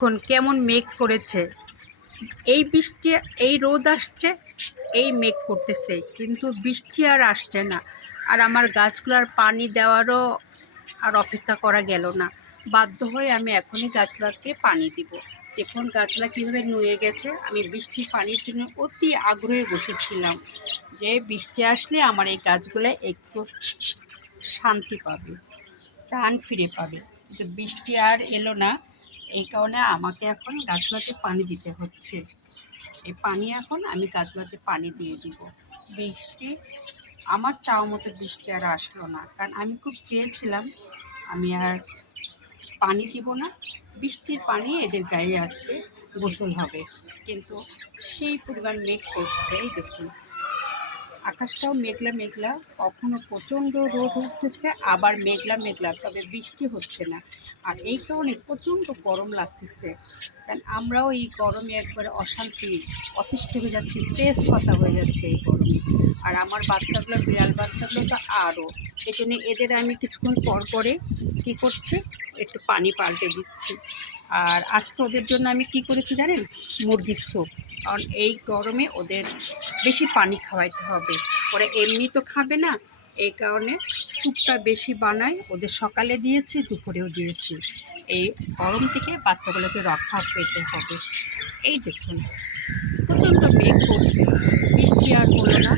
এখন কেমন মেঘ করেছে, এই বৃষ্টি, এই রোদ আসছে, এই মেঘ করতেছে, কিন্তু বৃষ্টি আর আসছে না। আর আমার গাছগুলোর পানি দেওয়ারও আর অপেক্ষা করা গেল না। বাধ্য হয়ে আমি এখনই গাছগুলোকে পানি দিব। দেখুন গাছগুলো কীভাবে নুয়ে গেছে। আমি বৃষ্টির পানির জন্য অতি আগ্রহে বসেছিলাম যে বৃষ্টি আসলে আমার এই গাছগুলো একটু শান্তি পাবে, প্রাণ ফিরে পাবে। কিন্তু বৃষ্টি আর এলো না, এই কারণে আমাকে এখন গাছগুলোতে পানি দিতে হচ্ছে। এই পানি এখন আমি গাছগুলোতে পানি দিয়ে দিব। বৃষ্টি আমার চাওয়া মতো বৃষ্টি আর আসলো না, কারণ আমি খুব চেয়েছিলাম আমি আর পানি দিব না, বৃষ্টির পানি এদের গায়ে আজকে গোসল হবে। কিন্তু সেই পরিমাণ মেঘ করছে, এই দেখুন আকাশটাও মেঘলা মেঘলা, কখনো প্রচণ্ড রোদ উঠতেছে, আবার মেঘলা মেঘলা, তবে বৃষ্টি হচ্ছে না। আর এই কারণে প্রচণ্ড গরম লাগতেছে, কারণ আমরাও এই গরমে একবারে অশান্তি, অতিষ্ঠ হয়ে যাচ্ছি, তেজ পাতা হয়ে যাচ্ছে এই গরমে। আর আমার বাচ্চাগুলো, বিড়াল বাচ্চাগুলো তো আরও, এই জন্য এদের আমি কিছুক্ষণ পর পরে কী করছি, একটু পানি পাল্টে দিচ্ছি। আর আজকে ওদের জন্য আমি কি করেছি জানেন, মুরগির স্যুপ। কারণ এই গরমে ওদের বেশি পানি খাওয়াইতে হবে, ওরা এমনি তো খাবে না, এই কারণে স্যুপটা বেশি বানাই। ওদের সকালে দিয়েছি, দুপুরেও দিয়েছি। এই গরম থেকে বাচ্চাগুলোকে রক্ষা পেতে হবে। এই দেখুন প্রচণ্ড মেঘ করছে, বৃষ্টি আর হলো না।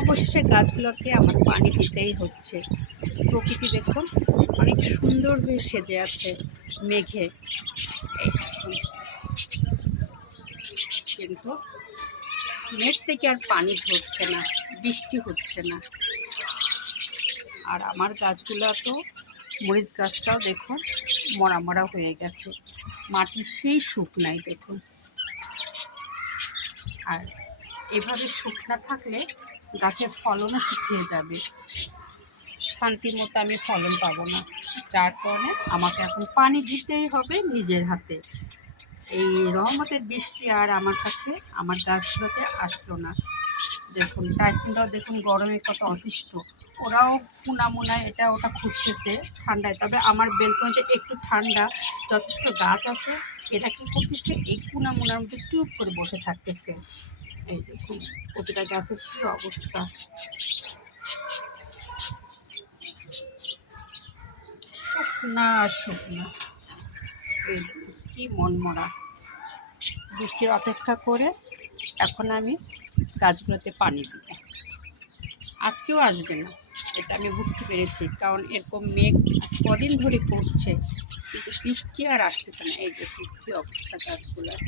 অবশ্যই গাছগুলোকে আমার পানি দিতেই হচ্ছে। প্রকৃতি দেখুন অনেক সুন্দর হয়ে সেজে আছে মেঘে। এই দেখুন, কিন্তু মেঘ থেকে আর পানি ঝরছে না, বৃষ্টি হচ্ছে না। আর আমার গাছগুলো তো, মরিচ গাছটাও দেখুন মরা মরা হয়ে গেছে, মাটি সেই শুকনাই দেখুন। আর এভাবে শুকনা থাকলে গাছের ফলনও শুকিয়ে যাবে, শান্তি মতো আমি ফলন পাবো না। যার কারণে আমাকে এখন পানি দিতেই হবে নিজের হাতে। এই রহমতের বৃষ্টি আর আমার কাছে, আমার গাছগুলোতে আসলো না। দেখুন টাইসনরাও দেখুন গরমে কত অতিষ্ঠ, ওরাও মুনায় এটা ওটা খুঁজতেছে ঠান্ডায়। তবে আমার বেলকনিতে একটু ঠান্ডা, যথেষ্ট গাছ আছে। এটা কী করতেছে, এই মুনার মধ্যে চুপ করে বসে থাকতেছে। এই দেখুন প্রতিটা গাছের কী অবস্থা, শুকনা শুকনা। এই কী মনমরা। বৃষ্টির অপেক্ষা করে এখন আমি গাছগুলোতে পানি দিব। আজকেও আসবে না, এটা আমি বুঝতে পেরেছি, কারণ এরকম মেঘ কদিন ধরে করছে, কিন্তু বৃষ্টি আর আসতেছে না। এই দেখুন কী অবস্থা গাছগুলোর।